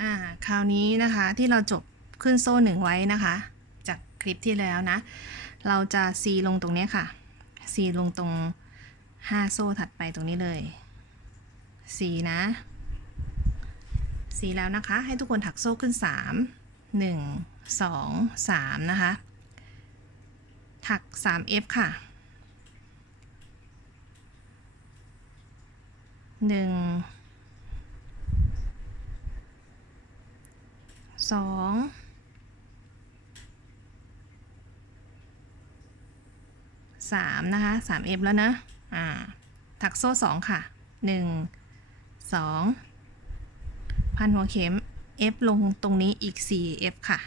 อ่าคราวนี้นะคะที่เราจบขึ้นโซ่หนึ่งไว้นะคะ จากคลิปที่แล้วนะ เราจะซีลงตรงนี้ค่ะซีลงตรง 5 โซ่ถัดไปตรงนี้เลยซีนะซีแล้วนะคะ ให้ทุกคนถักโซ่ขึ้น 3 1 2 3 นะคะ ถัก 3F ค่ะ 1 สองสามนะคะสามเอฟแล้วนะ อ่า ถักโซ่สองค่ะหนึ่งสองพันหัวเข็มเอฟลงตรงนี้อีกสี่เอฟค่ะ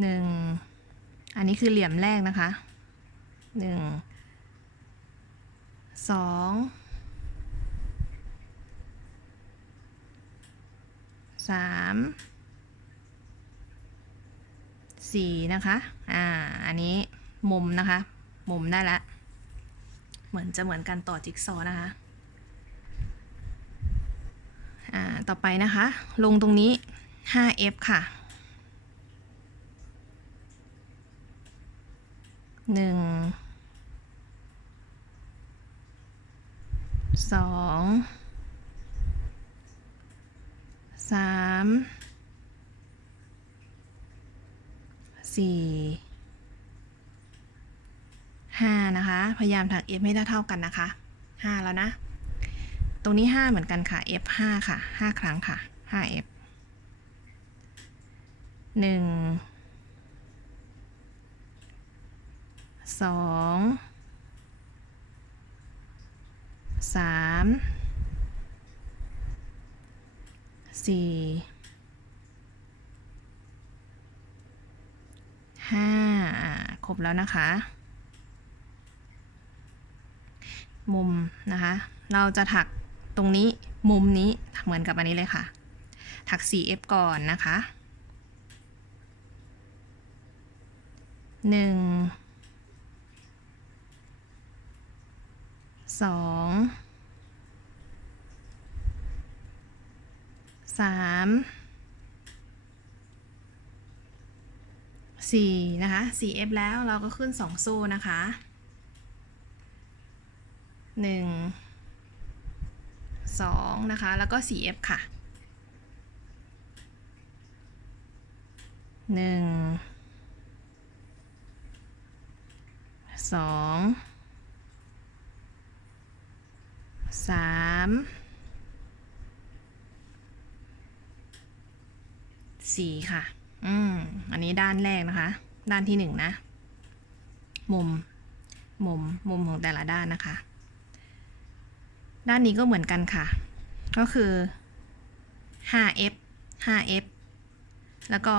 หนึ่งอันนี้คือเหลี่ยมแรกนะคะหนึ่งสอง สามสี่นะคะ อ่า อันนี้มุมนะคะ มุมได้ละ เหมือนจะเหมือนกันต่อจิ๊กซอว์นะคะ อ่า ต่อไปนะคะ ลงตรงนี้ 5F ค่ะ หนึ่ง สอง สามสี่ห้านะคะ พยายามถัก F ให้ได้เท่ากันนะคะห้าแล้วนะ ตรงนี้ห้าเหมือนกันค่ะ F ห้าค่ะห้าครั้งค่ะห้า F หนึ่งสองสาม สี่ห้าครบแล้วนะคะ มุมนะคะ เราจะถักตรงนี้มุมนี้เหมือนกับอันนี้เลยค่ะ ถัก 4F ก่อนนะคะ 1 2 สามสี่นะคะ 4F แล้วเราก็ขึ้น 2 โซ่นะคะหนึ่งสองนะคะ แล้วก็ 4F ค่ะหนึ่ง สี่ค่ะ อืม อันนี้ด้านแรกนะคะ ด้านที่หนึ่งนะ มุม มุม มุมของแต่ละด้านนะคะ ด้านนี้ก็เหมือนกันค่ะ ก็คือ 5f 5f แล้วก็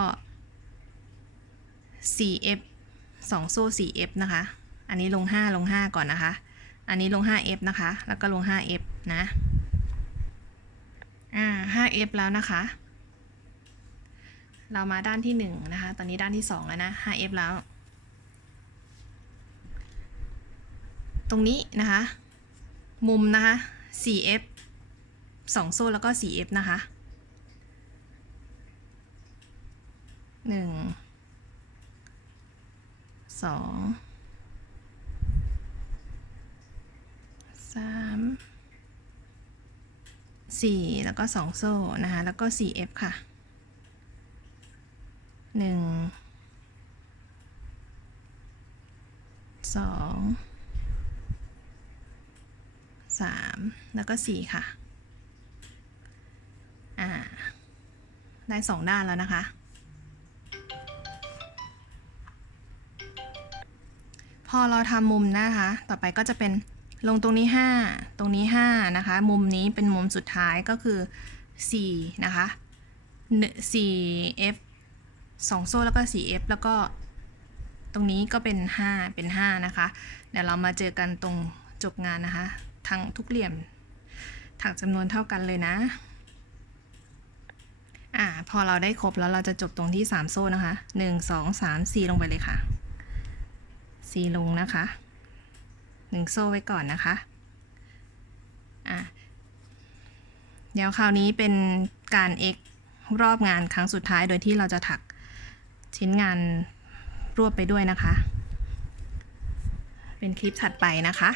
4f 2 โซ่ 4f นะคะ อันนี้ลง 5 ลง 5 ก่อนนะคะ อันนี้ลง 5f นะคะ แล้วก็ลง 5f นะ อ่า 5f แล้วนะคะ เรามาด้านที่1นะคะ ตอนนี้ด้านที่2แล้วนะ 5f แล้ว ตรงนี้นะคะ มุมนะคะ 4f 2 โซ่แล้วก็ 4f นะคะ 1 2 3 4 แล้วก็ 2 โซ่นะคะ แล้วก็ 4f ค่ะ 1 2สองสามแล้วก็สี่ค่ะ อ่า ได้สองด้านแล้วนะคะ พอเราทำมุมนะคะ ต่อไปก็จะเป็นลงตรงนี้ห้าตรงนี้ห้านะคะ มุมนี้เป็นมุมสุดท้ายก็คือสี่นะคะสี่ f สองโซ่แล้วก็สี่ f แล้วก็ตรงนี้ก็เป็นห้าเป็นห้านะคะ เดี๋ยวเรามาเจอกันตรงจบงานนะคะ ทั้งทุกเหลี่ยมถักจำนวนเท่ากันเลยนะ อ่า พอเราได้ครบแล้วเราจะจบตรงที่ 3 โซ่นะคะ 1 2 3 4 ลงไปเลยค่ะ 4 ลงนะคะ 1 โซ่ไว้ก่อนนะคะ อะเดี๋ยวคราวนี้เป็นการ x รอบงานครั้งสุดท้ายโดยที่เราจะถัก ชิ้นงานรวบไปด้วยนะคะ เป็นคลิปถัดไปนะคะ